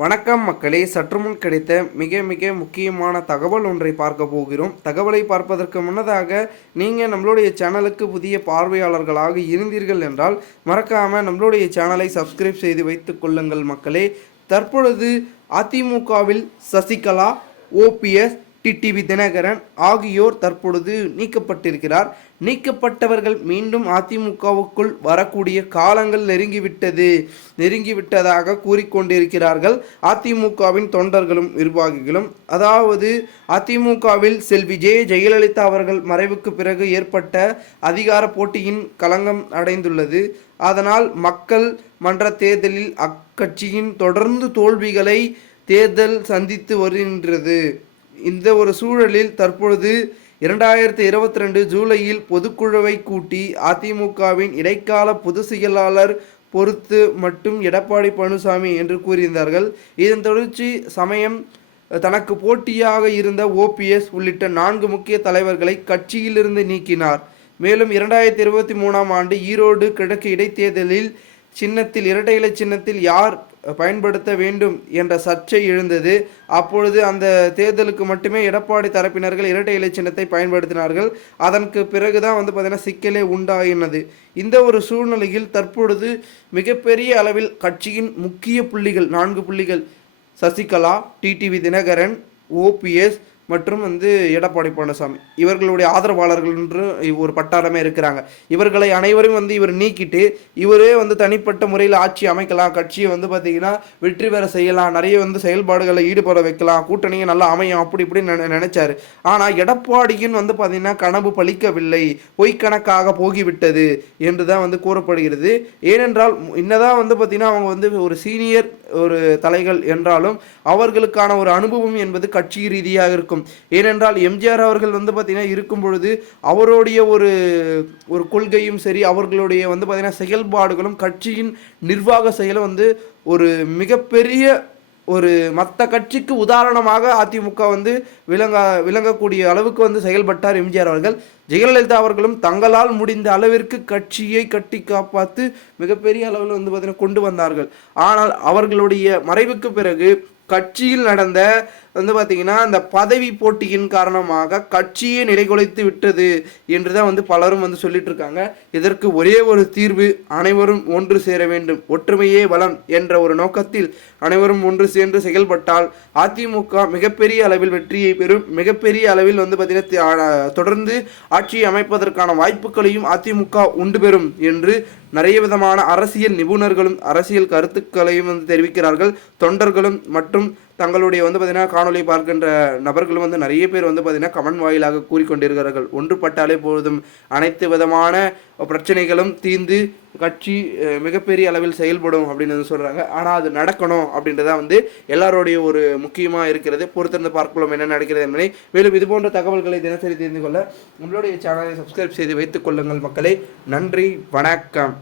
வணக்கம் மக்களே. சற்று முன் கிடைத்த மிக மிக முக்கியமான தகவல் ஒன்றை பார்க்க போகிறோம். தகவலை பார்ப்பதற்கு முன்னதாக நீங்கள் நம்மளுடைய சேனலுக்கு புதிய பார்வையாளர்களாக இருந்தீர்கள் என்றால் மறக்காமல் நம்மளுடைய சேனலை சப்ஸ்கிரைப் செய்து வைத்துக் கொள்ளுங்கள் மக்களே. தற்பொழுது அதிமுகவில் சசிகலா ஓபிஎஸ் டிடிவி தினகரன் ஆகியோர் தற்பொழுது நீக்கப்பட்டிருக்கிறார். நீக்கப்பட்டவர்கள் மீண்டும் அதிமுகவுக்குள் வரக்கூடிய காலங்கள் நெருங்கிவிட்டது. நெருங்கிவிட்டதாக கூறிக்கொண்டிருக்கிறார்கள். அதிமுகவின் தொண்டர்களும் நிர்வாகிகளும். அதாவது அதிமுகவில் செல்வி ஜெய ஜெயலலிதா அவர்கள் மறைவுக்கு பிறகு ஏற்பட்ட அதிகார போட்டியின் களங்கம் அடைந்துள்ளது. அதனால் மக்கள் மன்ற தேர்தலில் அக்கட்சியின் தொடர்ந்து தோல்விகளை தேர்தல் சந்தித்து வருகின்றது. இந்த ஒரு சூழலில் தற்பொழுது இரண்டாயிரத்தி இருபத்தி ரெண்டு ஜூலையில் பொதுக்குழுவை கூட்டி அதிமுகவின் இடைக்கால பொதுச் செயலாளர் பொறுத்து மட்டும் எடப்பாடி பழனிசாமி என்று கூறியிருந்தார்கள். இதன் தொடர்ச்சி சமயம் தனக்கு போட்டியாக இருந்த ஓபிஎஸ் உள்ளிட்ட நான்கு முக்கிய தலைவர்களை கட்சியிலிருந்து நீக்கினார். மேலும் இரண்டாயிரத்தி இருபத்தி மூணாம் ஆண்டு ஈரோடு கிழக்கு இடைத்தேர்தலில் சின்னத்தில் இரட்டை இலை சின்னத்தில் யார் பயன்படுத்த வேண்டும் என்ற சர்ச்சை எழுந்தது. அப்பொழுது அந்த தேர்தலுக்கு மட்டுமே எடப்பாடி தரப்பினர்கள் இரட்டை இலை சின்னத்தை பயன்படுத்தினார்கள். அதற்கு பிறகுதான் வந்து பார்த்தீங்கன்னா சிக்கலே உண்டாயினது. இந்த ஒரு சூழ்நிலையில் தற்பொழுது மிகப்பெரிய அளவில் கட்சியின் முக்கிய புள்ளிகள் நான்கு புள்ளிகள் சசிகலா டிடிவி தினகரன் ஓபிஎஸ் மற்றும் வந்து எடப்பாடி பழனிசாமி. இவர்களுடைய ஆதரவாளர்கள் என்று ஒரு பட்டாளமே இருக்கிறாங்க. இவர்களை அனைவரும் வந்து இவர் நீக்கிட்டு இவரே வந்து தனிப்பட்ட முறையில் ஆட்சி அமைக்கலாம் கட்சியை வந்து பார்த்தீங்கன்னா வெற்றி பெற செய்யலாம் நிறைய வந்து செயல்பாடுகளை ஈடுபட வைக்கலாம் கூட்டணியை நல்லா அமையும் அப்படி இப்படி நினைச்சாரு. ஆனால் எடப்பாடியின் வந்து பார்த்தீங்கன்னா கனவு பலிக்கவில்லை பொய்க்கணக்காக போகிவிட்டது என்று தான் வந்து கூறப்படுகிறது. ஏனென்றால் என்னதான் வந்து பார்த்தீங்கன்னா அவங்க வந்து ஒரு சீனியர் ஒரு தலைகள் என்றாலும் அவர்களுக்கான ஒரு அனுபவம் என்பது கட்சி ரீதியாக இருக்கும். ஏனென்றால் எம்ஜிஆர் அவர்கள் வந்து பார்த்திங்கன்னா இருக்கும் பொழுது அவருடைய ஒரு ஒரு கொள்கையும் சரி அவர்களுடைய வந்து பார்த்திங்கன்னா செயல்பாடுகளும் கட்சியின் நிர்வாக செயலும் வந்து ஒரு மிகப்பெரிய ஒரு மற்ற கட்சிக்கு உதாரணமாக அதிமுக வந்து விளங்க விளங்கக்கூடிய அளவுக்கு வந்து செயல்பட்டார் எம்ஜிஆர் அவர்கள். ஜெயலலிதா அவர்களும் தங்களால் முடிந்த அளவிற்கு கட்சியை கட்டி காப்பாற்று மிகப்பெரிய அளவில் வந்து பார்த்தீங்கன்னா கொண்டு வந்தார்கள். ஆனால் அவர்களுடைய மறைவுக்கு பிறகு கட்சியில் நடந்த வந்து பார்த்தீங்கன்னா அந்த பதவி போட்டியின் காரணமாக கட்சியே நிலைகுலைத்து விட்டது என்று தான் வந்து பலரும் வந்து சொல்லிட்டு இருக்காங்க. இதற்கு ஒரே ஒரு தீர்வு அனைவரும் ஒன்று சேர வேண்டும். ஒற்றுமையே வளம் என்ற ஒரு நோக்கத்தில் அனைவரும் ஒன்று சேர்ந்து செயல்பட்டால் அதிமுக மிகப்பெரிய அளவில் வெற்றியை பெறும். மிகப்பெரிய அளவில் வந்து பார்த்தீங்கன்னா தொடர்ந்து ஆட்சியை அமைப்பதற்கான வாய்ப்புகளையும் அதிமுக உண்டு பெறும் என்று நிறைய விதமான அரசியல் நிபுணர்களும் அரசியல் கருத்துக்களையும் வந்து தெரிவிக்கிறார்கள். தொண்டர்களும் மற்றும் தங்களுடைய வந்து பார்த்தீங்கன்னா காணொலி பார்க்கின்ற நபர்களும் வந்து நிறைய பேர் வந்து பார்த்தீங்கன்னா கமெண்ட் வாயிலாக கூறிக்கொண்டிருக்கிறார்கள். ஒன்றுபட்டாலே போதும். அனைத்து விதமான பிரச்சனைகளும் தீர்ந்து கட்சி மிகப்பெரிய அளவில் செயல்படும் அப்படின்னு வந்து சொல்கிறாங்க ஆனால் அது நடக்கணும் அப்படின்றதா வந்து எல்லாருடைய ஒரு முக்கியமாக இருக்கிறது. பொறுத்திருந்து பார்க்கலாம் என்ன நடக்கிறது என்பதை. மேலும் இது போன்ற தகவல்களை தினசரி தெரிந்து கொள்ள உங்களுடைய சேனலை சப்ஸ்கிரைப் செய்து வைத்துக் கொள்ளுங்கள் மக்களே. நன்றி வணக்கம்.